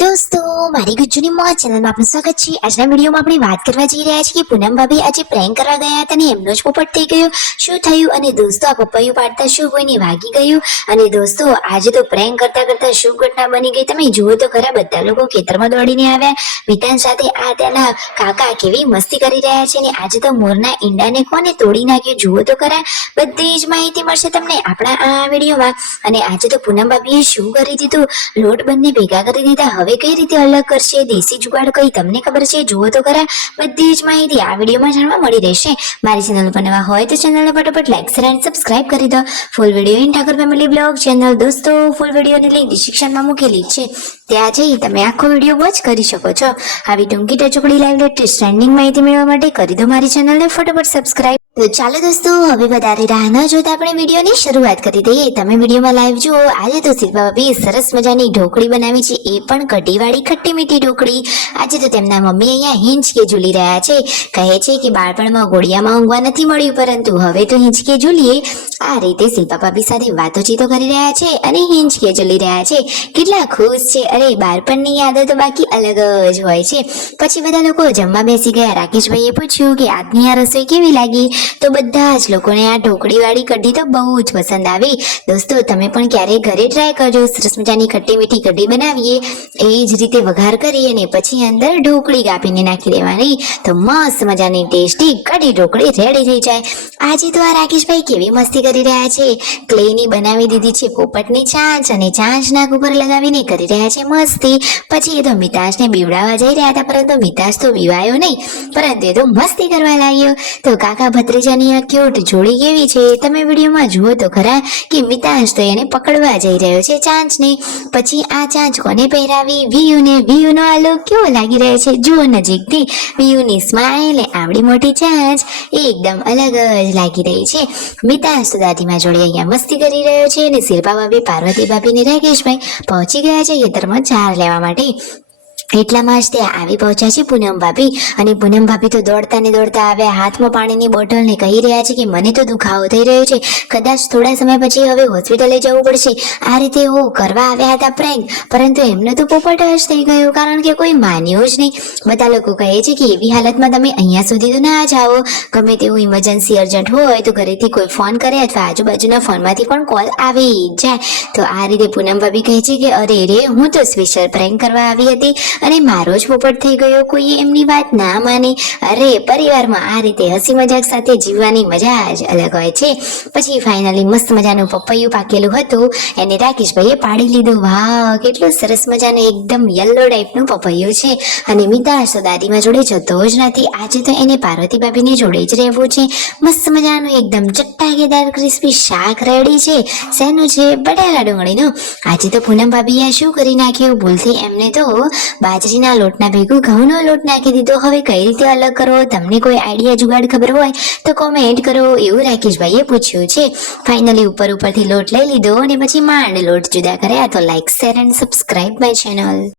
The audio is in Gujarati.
દોસ્તો મારી ગુજ્જુની મોજ ચેનલમાં આપનું સ્વાગત છે। આજના વિડીયોમાં આપણે વાત કરવા જઈ રહ્યા છીએ કે પૂનમ ભાભી આજે પ્રેન્ક કરવા ગયા હતા અને એમનો જ પોપટ થઈ ગયો। શું થયું અને દોસ્તો આ પપૈયું પાડતા શું કોઈને વાગી ગયું? અને દોસ્તો આજે તો પ્રેન્ક કરતા કરતા શું ઘટના બની ગઈ તમે જુઓ તો ખરા। બધા લોકો ખેતરમાં દોડીને આવ્યા મિતાન સાથે। આ તેના કાકા કેવી મસ્તી કરી રહ્યા છે ને આજે તો મોરના ઈંડાને કોને તોડી નાખ્યું જુઓ તો ખરા। બધી જ માહિતી મળશે તમને આપણા આ વિડીયોમાં। અને આજે તો પૂનમ ભાભીએ શું કરી દીધું, લોટ બંને ભેગા કરી દીધા, હવે કઈ રીતે અલગ કરશે, દેશી જુગાડ કઈ તમને ખબર છે જુઓ તો ખરા। બધી જ માહિતી આ વિડીયોમાં જાણવા મળી રહેશે। મારી ચેનલ પર નવા હોય તો ચેનલને ફટાફટ લાઈક શેર અને સબસ્ક્રાઇબ કરી દો। Full video in Thakor family blog channel દોસ્તો ફૂલ વિડીયોની લિંક ડિસ્ક્રિપ્શનમાં મૂકેલી છે, ત્યાં જઈ તમે આખો વિડીયો વોચ કરી શકો છો। આવી ટૂંકી ટચુકડી લાઈવ લેટેસ્ટ ટ્રેન્ડિંગ માહિતી મેળવવા માટે કરી દો મારી ચેનલને ફટાફટ સબસ્ક્રાઇબ। તો ચાલો દોસ્તો હવે વધારે રાહ ન જોતા આપણે વિડીયોની શરૂઆત કરી દઈએ। તમે વિડીયોમાં લાઈવ જુઓ। આજે તો શિલ્પા ભાભી સરસ મજાની ઢોકળી બનાવી છે, એ પણ કઢીવાળી ખટ્ટી મીઠી ઢોકળી। આજે તો તેમના મમ્મી અહીંયા હિંચકે ઝૂલી રહ્યા છે, કહે છે કે બાળપણમાં ઘોડિયામાં ઊંઘવા નથી મળ્યું પરંતુ હવે તો હિંચકે ઝૂલીએ। આ રીતે શિલ્પા ભાભી સાથે વાતોચીતો કરી રહ્યા છે અને હિંચકે ઝૂલી રહ્યા છે, કેટલા ખુશ છે। અરે બાળપણની યાદો તો બાકી અલગ જ હોય છે। પછી બધા લોકો જમવા બેસી ગયા। રાકેશભાઈએ પૂછ્યું કે આજની આ રસોઈ કેવી લાગી, તો બધા જ લોકોને આ ઢોકળી વાળી કઢી તો બહુ જ પસંદ આવી। દોસ્તો તમે પણ ક્યારેય ઘરે ટ્રાય કરજો, સરસ મજાની ખટ્ટી મીઠી કઢી બનાવીએ એ જ રીતે વઘાર કરી અને પછી અંદર ઢોકળી કાપીને નાખી દેવાની, તો મસ્ત મજાની ટેસ્ટી કઢી ઢોકળી રેડી થઈ જાય। આજે તો આ રાકેશભાઈ કેવી મસ્તી કરી રહ્યા છે, ક્લેની બનાવી દીધી છે પોપટની ચાંચ અને ચાંચ નાક ઉપર લગાવીને કરી રહ્યા છે મસ્તી। પછી એ તો મિતાશને બીવડાવવા જઈ રહ્યા હતા પરંતુ મિતાશ તો બીવાયો નહીં પરંતુ એ તો મસ્તી કરવા લાગ્યો। તો કાકા ભત્રીજાની આ ક્યુટ જોડી કેવી છે તમે વિડીયોમાં જુઓ તો ખરા કે મિતાશ તો એને પકડવા જઈ રહ્યો છે ચાંચને। પછી આ ચાંચ કોને પહેરાવી? વિયુને। વિયુનો આ લુક કેવો લાગી રહ્યો છે જુઓ નજીકથી, વિયુની સ્માઈલ આવડી મોટી ચાંચ એકદમ અલગ જ લાગી રહી છે। મિતાશ તો દાદીમાં જોડે અહીંયા મસ્તી કરી રહ્યો છે અને શિલ્પા ભાભી, પાર્વતી ભાભી ને રાકેશભાઈ પહોંચી ગયા છે ખેતરમાં ચાર લેવા માટે। એટલામાં જ ત્યાં આવી પહોંચ્યા છે પૂનમ ભાભી, અને પૂનમ ભાભી તો દોડતા ને દોડતા આવ્યા હાથમાં પાણીની બોટલ ને કહી રહ્યા છે કે મને તો દુખાવો થઈ રહ્યો છે, કદાચ થોડા સમય પછી હવે હોસ્પિટલે જવું પડશે। આ રીતે એઓ કરવા આવ્યા હતા પ્રેન્ક પરંતુ એમનો તો પોપટ જ થઈ ગયો કારણ કે કોઈ માન્યું જ નહીં। બધા લોકો કહે છે કે એવી હાલતમાં તમે અહીંયા સુધી તો ના જાઓ, ગમે તેવું ઇમરજન્સી અર્જન્ટ હોય તો ઘરેથી કોઈ ફોન કરે અથવા આજુબાજુના ફોનમાંથી પણ કોલ આવી જાય। તો આ રીતે પૂનમ ભાભી કહે છે કે અરે રે હું તો સ્પેશિયલ પ્રેન્ક કરવા આવી હતી અને મારો જ પોપટ થઈ ગયો, કોઈએ એમની વાત ના માની। અરે પરિવારમાં આ રીતે હસી મજાક સાથે જીવવાની મજા જ અલગ હોય છે। પછી ફાઇનલી મસ્ત મજાનું પપૈયું પાકેલું હતું એને રાકેશભાઈએ પાડી લીધું। વાહ કેટલું સરસ મજાનું એકદમ યલો ટાઈપનું પપૈયું છે। અને મિતાશ તો દાદીમાં જોડે જતો જ નથી, આજે તો એને પાર્વતી ભાભીની જોડે જ રહેવું છે। મસ્ત મજાનું એકદમ ચટાકેદાર ક્રિસ્પી શાક રેડી છે। શેનું છે? બટાકા ડુંગળીનું। આજે તો પૂનમ ભાભીએ શું કરી નાખ્યું ભૂલથી એમને તો બાજરીના લોટના ભેગું ઘઉંનો લોટ નાખી દીધો। હવે કઈ રીતે અલગ કરવો, તમને કોઈ આઈડિયા જુગાડ ખબર હોય તો કોમેન્ટ કરો એવું રાકેશભાઈએ પૂછ્યું છે। ફાઇનલી ઉપરથી લોટ લઈ લીધો અને પછી માંડ લોટ જુદા કર્યા। તો like share and subscribe my channel.